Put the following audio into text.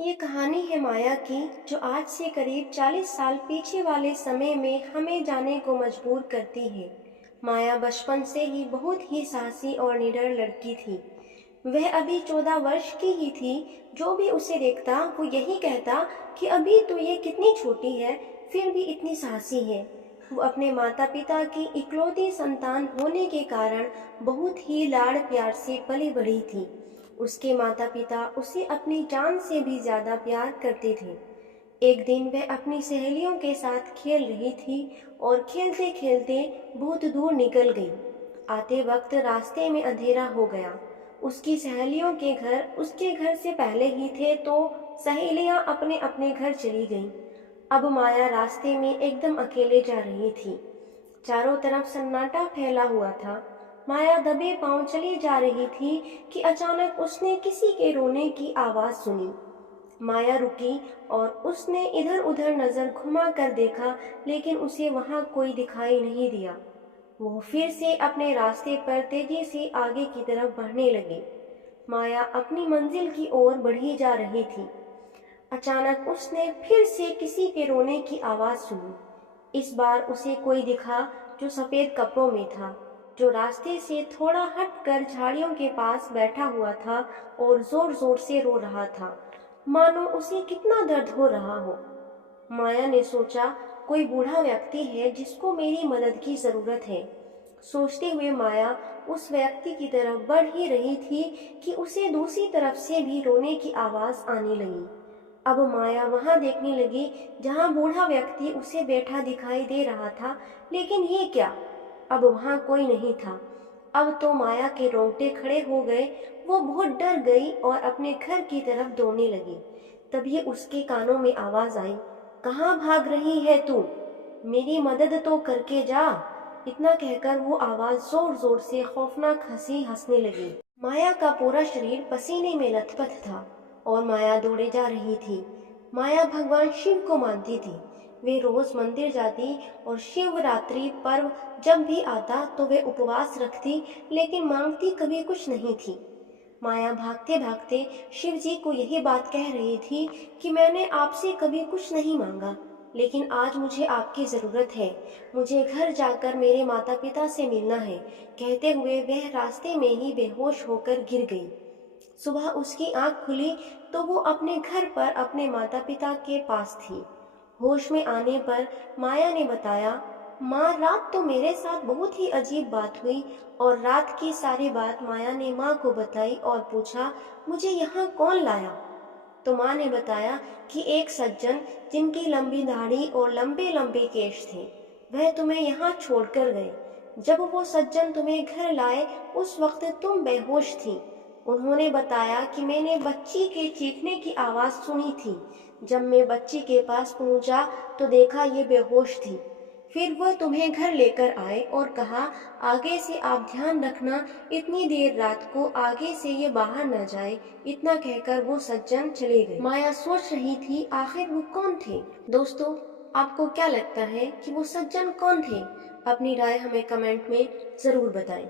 ये कहानी है माया की, जो आज से करीब 40 साल पीछे वाले समय में हमें जाने को मजबूर करती है। माया बचपन से ही बहुत ही साहसी और निडर लड़की थी। वह अभी 14 वर्ष की ही थी। जो भी उसे देखता वो यही कहता कि अभी तो ये कितनी छोटी है, फिर भी इतनी साहसी है। वो अपने माता पिता की इकलौती संतान होने के कारण बहुत ही लाड़ प्यार से पली बढ़ी थी। उसके माता पिता उसे अपनी जान से भी ज्यादा प्यार करते थे। एक दिन वह अपनी सहेलियों के साथ खेल रही थी और खेलते खेलते बहुत दूर निकल गई। आते वक्त रास्ते में अंधेरा हो गया। उसकी सहेलियों के घर उसके घर से पहले ही थे, तो सहेलियां अपने अपने घर चली गईं। अब माया रास्ते में एकदम अकेले जा रही थी। चारों तरफ सन्नाटा फैला हुआ था। माया दबे पांव चली जा रही थी कि अचानक उसने किसी के रोने की आवाज सुनी। माया रुकी और उसने इधर उधर नजर घुमा कर देखा, लेकिन उसे वहां कोई दिखाई नहीं दिया। वो फिर से अपने रास्ते पर तेजी से आगे की तरफ बढ़ने लगी। माया अपनी मंजिल की ओर बढ़ी जा रही थी। अचानक उसने फिर से किसी के रोने की आवाज सुनी। इस बार उसे कोई दिखा, जो सफेद कपड़ों में था, जो रास्ते से थोड़ा हटकर झाड़ियों के पास बैठा हुआ था और जोर जोर से रो रहा था, मानो उसे कितना दर्द हो रहा हो। माया ने सोचा, कोई बूढ़ा व्यक्ति है जिसको मेरी मदद की जरूरत है। सोचते हुए माया उस व्यक्ति की तरफ बढ़ ही रही थी कि उसे दूसरी तरफ से भी रोने की आवाज आने लगी। अब माया वहां देखने लगी जहां बूढ़ा व्यक्ति उसे बैठा दिखाई दे रहा था, लेकिन ये क्या, अब वहां कोई नहीं था। अब तो माया के रोंगटे खड़े हो गए। वो बहुत डर गई और अपने घर की तरफ दौड़ने लगी। तभी उसके कानों में आवाज आई, कहाँ भाग रही है तू? मेरी मदद तो करके जा। इतना कहकर वो आवाज जोर जोर से खौफनाक हंसी हंसने लगी। माया का पूरा शरीर पसीने में लथपथ था और माया दौड़े जा रही थी। माया भगवान शिव को मानती थी। वे रोज मंदिर जाती और शिवरात्रि पर्व जब भी आता तो वे उपवास रखती, लेकिन मांगती कभी कुछ नहीं थी। माया भागते भागते शिव जी को यही बात कह रही थी कि मैंने आपसे कभी कुछ नहीं मांगा, लेकिन आज मुझे आपकी जरूरत है। मुझे घर जाकर मेरे माता पिता से मिलना है। कहते हुए वह रास्ते में ही बेहोश होकर गिर गई। सुबह उसकी आंख खुली तो वो अपने घर पर अपने माता पिता के पास थी। होश में आने पर माया ने बताया, माँ, रात तो मेरे साथ बहुत ही अजीब बात हुई। और रात की सारी बात माया ने माँ को बताई और पूछा, मुझे यहाँ कौन लाया? तो माँ ने बताया कि एक सज्जन, जिनकी लंबी दाढ़ी और लंबे लंबे केश थे, वह तुम्हें यहाँ छोड़कर गए। जब वो सज्जन तुम्हें घर लाए उस वक्त तुम बेहोश थी। उन्होंने बताया कि मैंने बच्ची के चीखने की आवाज सुनी थी। जब मैं बच्ची के पास पहुंचा तो देखा ये बेहोश थी। फिर वह तुम्हें घर लेकर आए और कहा, आगे से आप ध्यान रखना, इतनी देर रात को आगे से ये बाहर न जाए। इतना कहकर वो सज्जन चले गए। माया सोच रही थी आखिर वो कौन थे। दोस्तों, आपको क्या लगता है कि वो सज्जन कौन थे? अपनी राय हमें कमेंट में जरूर बताएं।